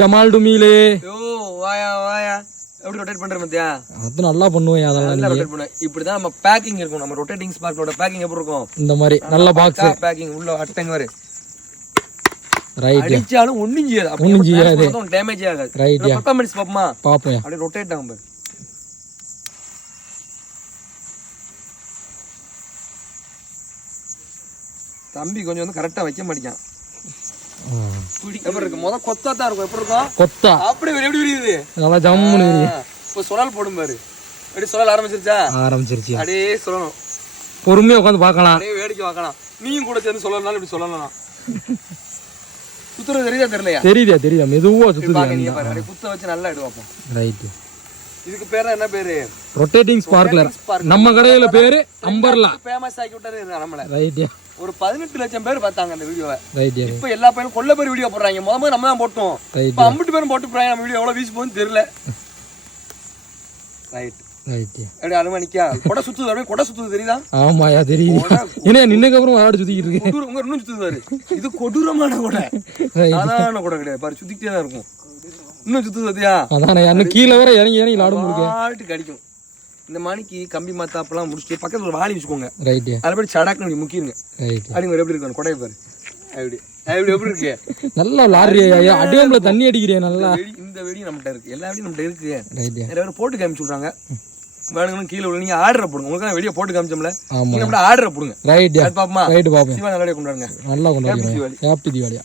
டமால் டுமீலே யோ வாயா வாயா எப்படி ரொட்டேட் பண்ற மத்தியா அது நல்லா பண்ணுவேன் அதெல்லாம் நல்லா ரொட்டேட் பண்ணு இப்படிதான் நம்ம பேக்கிங் இருக்கும் நம்ம ரொட்டேட்டிங் ஸ்பார்க்கோட பேக்கிங் எப்படி இருக்கும் இந்த மாதிரி நல்ல பாக்ஸ் பேக்கிங் உள்ள அட்டைங்க வர ரைட் அடிச்சாலும் ஒண்ணும் செய்யாது ஒண்ணும் செய்யாது உங்களுக்கு டேமேஜ் ஆகாது ரைட் பெர்ஃபார்மன்ஸ் பாப்போமா பாப்போம் அப்படியே ரொட்டேட் ஆகும் பாரு தம்பி கொஞ்சம் வந்து கரெக்டா வைக்க மாட்டேங்கான் எப்படி இருக்கு முத கொத்தா தான் இருக்கும் எப்படி இருக்கும் கொத்தா அப்படி எப்படி விரியுது நல்லா ஜம்முன்னு இப்போ சுழல் போடும் பாரு எப்படி சுழல் ஆரம்பிச்சிருச்சு அப்படியே சொல்லணும் பொறுமையா உட்காந்து பார்க்கலாம் அப்படியே வேடிக்கை பார்க்கலாம் நீயும் கூட சேர்ந்து சொல்லலாம் இப்படி சொல்லலாம் சுத்துறது தெரியலையா தெரியுதா மெதுவா சுத்துது நீங்க பாரு அப்படியே குத்த வச்சு நல்லா எடு வைப்போம் ரைட் இதுக்கு பேர் என்ன பேரு ரொட்டேட்டிங் ஸ்பார்க்லர் நம்ம கடையில பேரு அம்பர்லா ஃபேமஸ் ஆக்கி விட்டாரு நம்மள ரைட் ஒரு 18 லட்சம் பேர் பார்த்தாங்க அந்த வீடியோவை ரைட் இப்போ எல்லா பேரும் கொள்ள பேர் வீடியோ போடுறாங்க முதல்ல நம்ம தான் போட்டோம் இப்போ 50 பேரும் போட்டு போறாங்க நம்ம வீடியோ எவ்வளவு வீஸ் போகுதுன்னு தெரியல ரைட் அப்படியே அனுமதிக்கா கொடை சுத்துது அப்படியே கொடை சுத்துது தெரியுதா ஆமாயா தெரியுது என்ன நின்னக்கு அப்புறம் ஆடு சுத்திக்கிட்டு இருக்கு உங்க இன்னும் சுத்துது பாரு இது கொடூரமான கொடை சாதாரண கொடை கிடையாது பாரு சுத்திக்கிட்டே தான் இருக்கும் இன்னும் சுத்துது பாத்தியா அதானே இன்னும் கீழே வர இறங்கி ஆடும் ஆட்டு கடிக்கும் இந்த மணிக்கு கம்பி மாத்தாப்பெல்லாம் முடிச்சுட்டு பக்கத்துல ஒரு வாளி வச்சுக்கோங்க ரைட் அதுபடி சடாக்குன்னு முக்கிருங்க அப்படிங்கிற எப்படி இருக்கும் கொடையை பாரு எப்படி இருக்கு நல்லா லாரி அடியாமல தண்ணி அடிக்கிறேன் நல்லா இந்த வெடி நம்மகிட்ட இருக்கு எல்லா வெடியும் நம்மகிட்ட இருக்கு நிறைய பேர் போட்டு காமிச்சு விடுறாங்க வேணுங்கன்னு கீழே உள்ள நீங்க ஆர்டர் போடுங்க உங்களுக்கு வெளியே போட்டு காமிச்சோம்ல நீங்க ஆர்டர் போடுங்க ரைட் பாப்போமா ரைட் பாப்போம் சிவா நல்லபடியா கொண்டாடுங்க நல்லா கொண்டாடுங்க ஹாப்பி தீபாவளியா